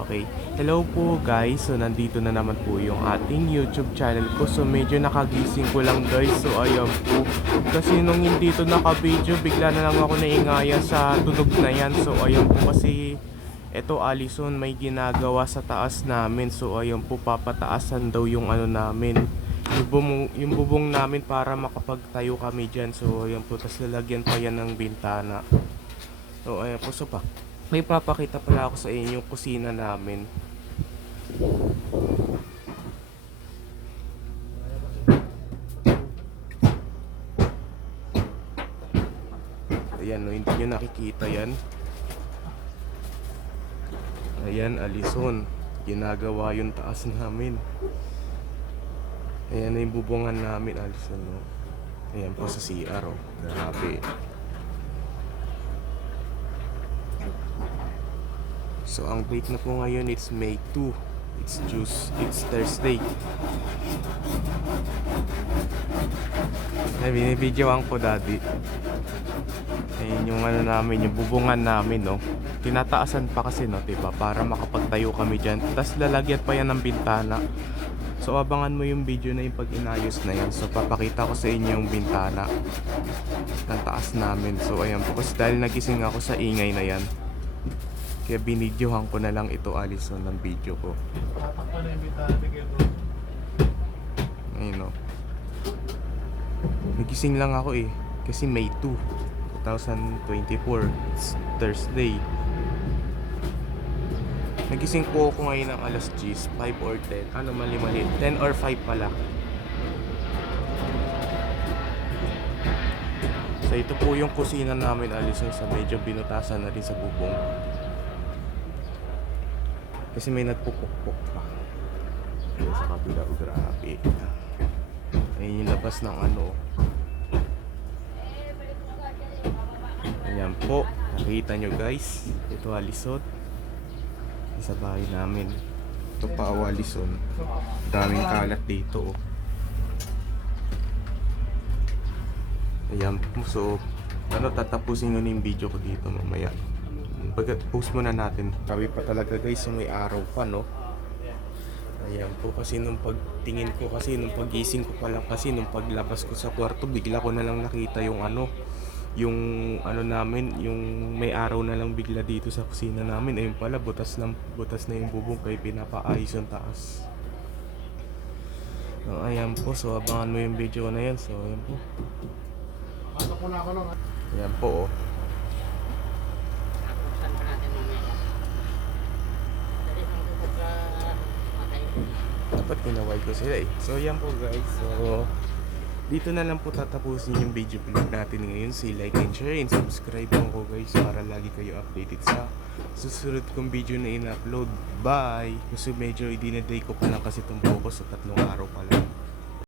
Okay. Hello po guys. So nandito na naman po yung ating YouTube channel ko. So medyo nakagising ko lang guys. So ayan po. Kasi nung hindi to naka-video, bigla na lang ako naingaya sa tunog na yan. So ayan po kasi eto Alison may ginagawa sa taas namin. So ayan po papataasan daw yung ano namin. Yung bubong, yung bubong namin para makapagtayo kami dyan. So ayan po. Tapos lalagyan pa yan ng bintana. So ayan po. So pa. May papakita pala ako sa inyo yung kusina namin. Ayan, no, hindi nyo nakikita yan. Ayan, Alison. Ginagawa yung taas namin. Ayan na yung bubungan namin, Alison. No? Ayan po sa CR. Oh. Grabe. So ang date na po ngayon it's May 2. It's Tuesday, it's Thursday. Ay, binibidyoan ko daddy. Ayun yung ano namin, yung bubungan namin, no. Tinataasan pa kasi, no, diba? Para makapagtayo kami dyan. Tapos lalagyan pa yan ng bintana. So abangan mo yung video na yung pag inayos na yan. So papakita ko sa inyo yung bintana ng taas namin. So ayan po. Kasi dahil nagising ako sa ingay na yan. Kaya binidyohan ko na lang ito Alison ng video ko. Tatakpan na yung. Ayun o. Nagising lang ako eh. Kasi May 2, 2024. It's Thursday. Nagising po ako ngayon ng alas 10, 5 or 10. Ano mali-mali? 10 or 5 pala. So ito po yung kusina namin Alison sa medyo binutasan na rin sa bubong. Kasi may nagpupukpok pa. Ayun sa kabila, oh, grabe. Ayun yung labas ng ano. Ayan po. Nakita nyo guys. Ito alisot. Sa bahay namin. Ito pa oh, alison. Daming kalat dito. oh. Ayan po. So, ano, tatapusin ko na yung video ko dito mamaya. Pag post muna natin. Kami pa talaga guys, may araw pa, no? Ayan po kasi nung pagtingin ko kasi nung pagising ko pa lang kasi nung paglabas ko sa kwarto bigla ko na lang nakita yung ano yung ano namin yung may araw na lang bigla dito sa kusina namin. Ayun pala butas ng butas na yung bubong kaya pinapaayos yung taas. So, ayan po so abangan mo yung video na yan. So ayan po. Pasok muna ako lang ayan po oh Buksan pa natin mamaya. Dali ang bubog ka matay. Dapat kinaway ko sila eh. So yan po guys. So dito na lang po tatapusin yung video vlog natin ngayon. So like and share and subscribe mo ko guys para lagi kayo updated sa susunod kong video na in-upload. Bye! Kasi medyo idinaday ko pa lang kasi itong focus sa tatlong araw pa lang.